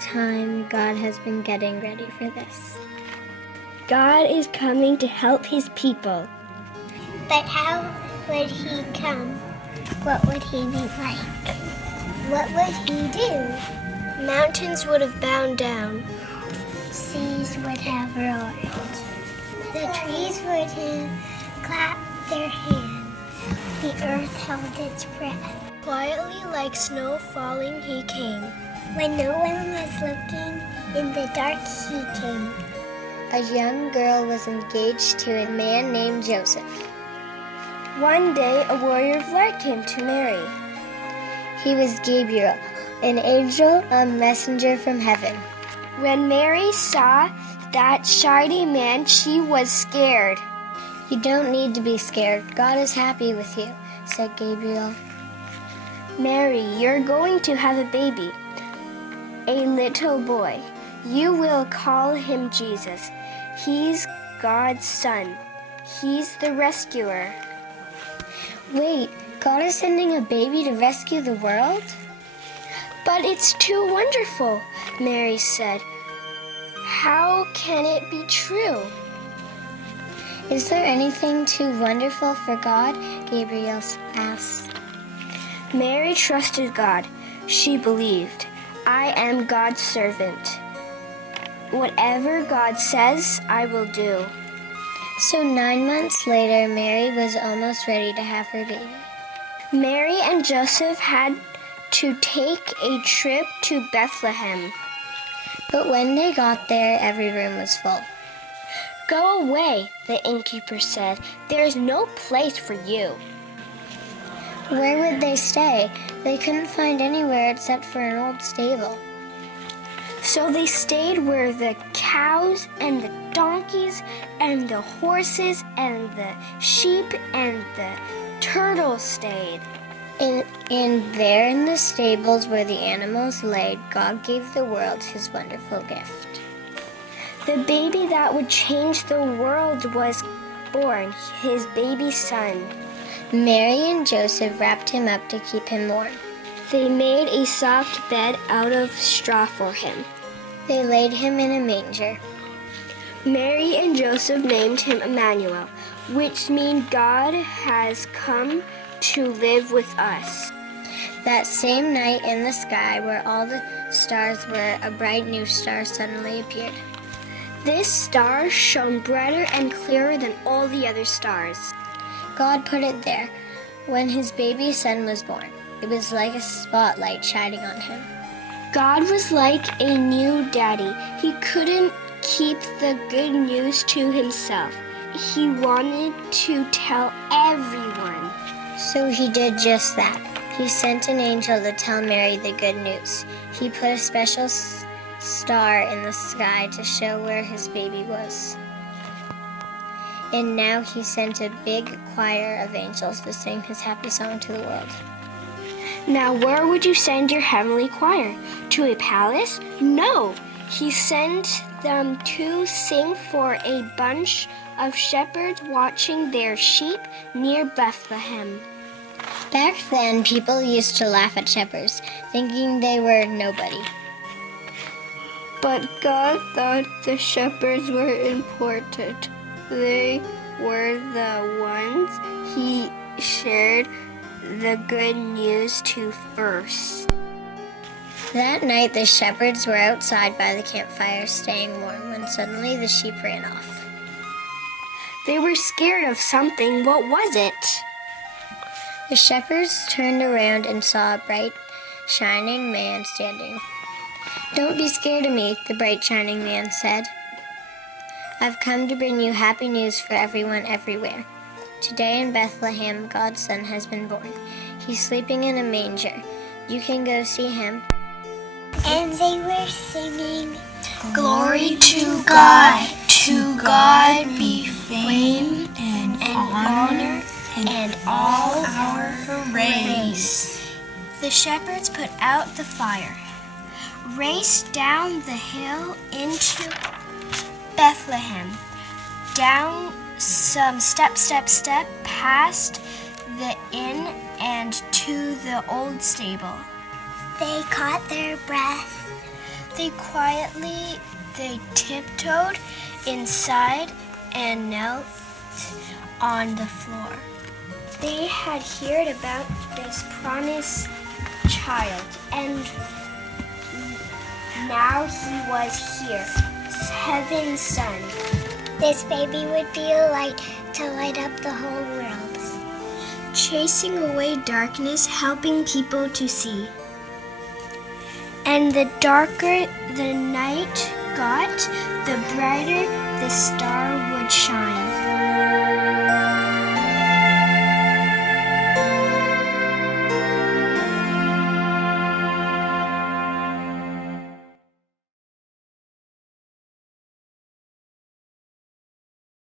time, God has been getting ready for this. God is coming to help his people. But how would he come? What would he be like? What would he do? Mountains would have bowed down. Seas would have roared. The trees would have clapped their hands. The earth held its breath. Quietly like snow falling he came. When no one was looking, in the dark he came. A young girl was engaged to a man named Joseph. One day a warrior of light came to Mary. He was Gabriel, an angel, a messenger from heaven. When Mary saw that shiny man, she was scared. You don't need to be scared. God is happy with you, said Gabriel. Mary, you're going to have a baby, a little boy. You will call him Jesus. He's God's son. He's the rescuer. Wait, God is sending a baby to rescue the world? But it's too wonderful, Mary said. How can it be true? Is there anything too wonderful for God? Gabriel asked. Mary trusted God. She believed, I am God's servant. Whatever God says, I will do. So 9 months later, Mary was almost ready to have her baby. Mary and Joseph had to take a trip to Bethlehem. But when they got there, every room was full. Go away, the innkeeper said. There's no place for you. Where would they stay? They couldn't find anywhere except for an old stable. So they stayed where the cows and the donkeys and the horses and the sheep and the turtles stayed. And there in the stables where the animals laid, God gave the world his wonderful gift. The baby that would change the world was born, his baby son. Mary and Joseph wrapped him up to keep him warm. They made a soft bed out of straw for him. They laid him in a manger. Mary and Joseph named him Emmanuel, which means God has come to live with us. That same night in the sky where all the stars were, a bright new star suddenly appeared. This star shone brighter and clearer than all the other stars. God put it there when his baby son was born. It was like a spotlight shining on him. God was like a new daddy. He couldn't keep the good news to himself. He wanted to tell everyone. So he did just that. He sent an angel to tell Mary the good news. He put a special star in the sky to show where his baby was. And now he sent a big choir of angels to sing his happy song to the world. Now where would you send your heavenly choir? To a palace? No! He sent them to sing for a bunch of shepherds watching their sheep near Bethlehem. Back then, people used to laugh at shepherds, thinking they were nobody. But God thought the shepherds were important. They were the ones he shared the good news to first. That night, the shepherds were outside by the campfire, staying warm, when suddenly the sheep ran off. They were scared of something. What was it? The shepherds turned around and saw a bright, shining man standing. "Don't be scared of me," the bright, shining man said. "I've come to bring you happy news for everyone everywhere. Today in Bethlehem, God's son has been born. He's sleeping in a manger. You can go see him." And they were singing, Glory to God be fame and honor and all our praise. The shepherds put out the fire, raced down the hill into Bethlehem, down some step, past the inn and to the old stable. They caught their breath. They tiptoed inside and knelt on the floor. They had heard about this promised child, and now he was here, heaven's son. This baby would be a light to light up the whole world, chasing away darkness, helping people to see. And the darker the night got, the brighter the star